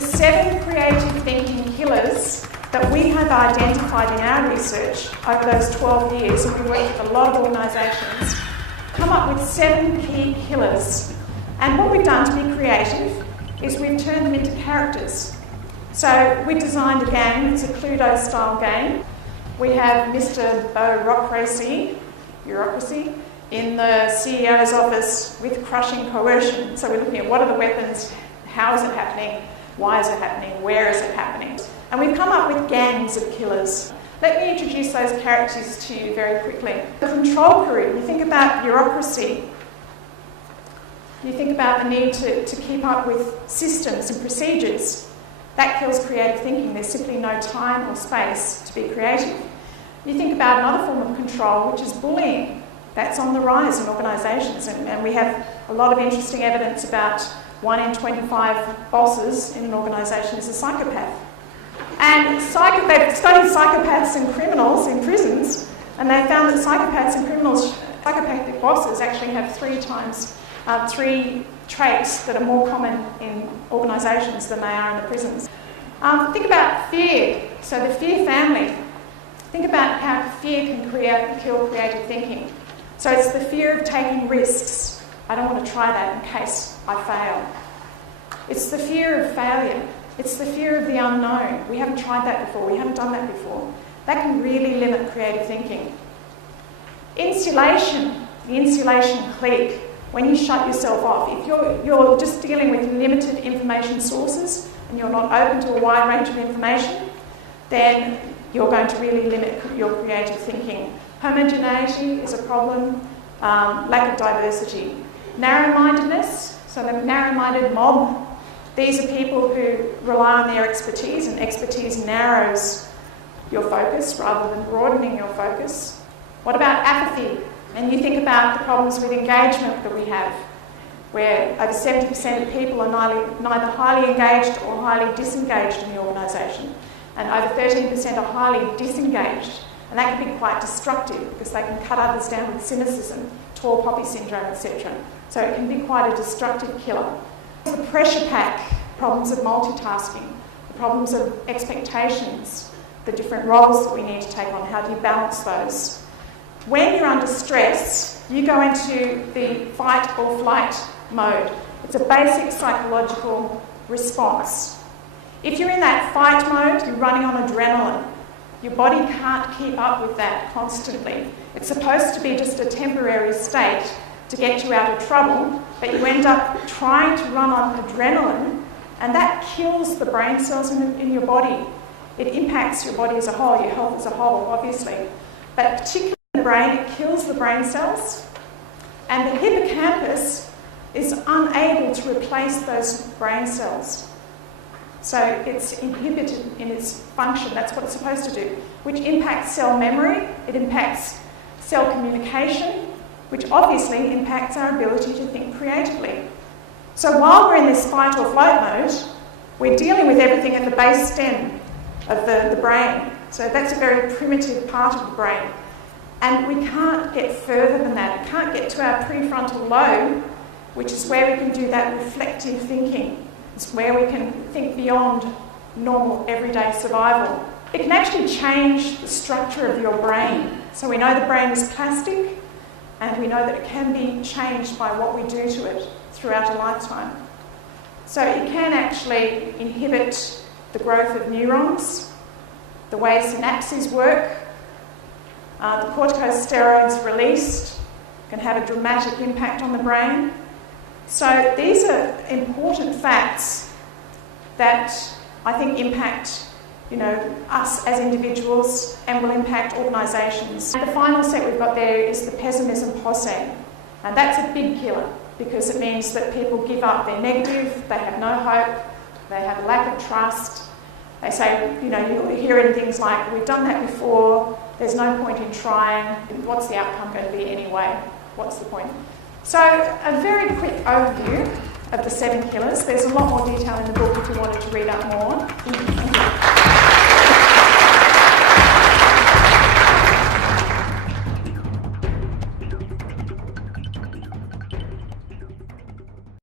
the 7 creative thinking killers that we have identified in our research over those 12 years, and we work with a lot of organisations, come up with 7 key killers. And what we've done to be creative is we've turned them into characters. So we designed a game, it's a Cluedo-style game. We have Mr. Bureaucracy in the CEO's office with crushing coercion. So we're looking at what are the weapons, how is it happening, why is it happening, where is it happening. And we've come up with gangs of killers. Let me introduce those characters to you very quickly. The control guru, you think about bureaucracy. You think about the need to keep up with systems and procedures. That kills creative thinking. There's simply no time or space to be creative. You think about another form of control, which is bullying. That's on the rise in organisations, and we have a lot of interesting evidence about 1 in 25 bosses in an organisation is a psychopath. And they've studied psychopaths and criminals in prisons, and they found that psychopaths and criminals, psychopathic bosses, actually have 3 traits that are more common in organisations than they are in the prisons. Think about fear. So the fear family. Think about how fear can kill creative thinking. So it's the fear of taking risks. I don't want to try that in case I fail. It's the fear of failure. It's the fear of the unknown. We haven't tried that before. We haven't done that before. That can really limit creative thinking. Insulation, the insulation clique. When you shut yourself off, if you're just dealing with limited information sources and you're not open to a wide range of information, then you're going to really limit your creative thinking. Homogeneity is a problem, lack of diversity. Narrow-mindedness, so the narrow-minded mob, these are people who rely on their expertise, and expertise narrows your focus rather than broadening your focus. What about apathy? And you think about the problems with engagement that we have, where over 70% of people are neither highly engaged or highly disengaged in the organisation, and over 13% are highly disengaged. And that can be quite destructive because they can cut others down with cynicism, tall poppy syndrome, etc. So it can be quite a destructive killer. The pressure pack, problems of multitasking, the problems of expectations, the different roles that we need to take on, how do you balance those? When you're under stress, you go into the fight or flight mode. It's a basic psychological response. If you're in that fight mode, you're running on adrenaline. Your body can't keep up with that constantly. It's supposed to be just a temporary state to get you out of trouble, but you end up trying to run on adrenaline, and that kills the brain cells in your body. It impacts your body as a whole, your health as a whole, obviously. But particularly in the brain, it kills the brain cells, and the hippocampus is unable to replace those brain cells. So it's inhibited in its function. That's what it's supposed to do, which impacts cell memory, it impacts cell communication, which obviously impacts our ability to think creatively. So while we're in this fight or flight mode, we're dealing with everything at the base stem of the brain. So that's a very primitive part of the brain. And we can't get further than that. We can't get to our prefrontal lobe, which is where we can do that reflective thinking. It's where we can think beyond normal everyday survival. It can actually change the structure of your brain. So we know the brain is plastic, and we know that it can be changed by what we do to it throughout a lifetime. So it can actually inhibit the growth of neurons, the way synapses work. The corticosteroids released can have a dramatic impact on the brain. So these are important facts that I think impact, us as individuals and will impact organisations. The final set we've got there is the pessimism posse, and that's a big killer because it means that people give up, they're negative, they have no hope, they have a lack of trust. They say, you'll hear in things like, we've done that before, there's no point in trying, what's the outcome going to be anyway? What's the point? So a very quick overview of the 7 killers. There's a lot more detail in the book if you wanted to read up more. Thank you.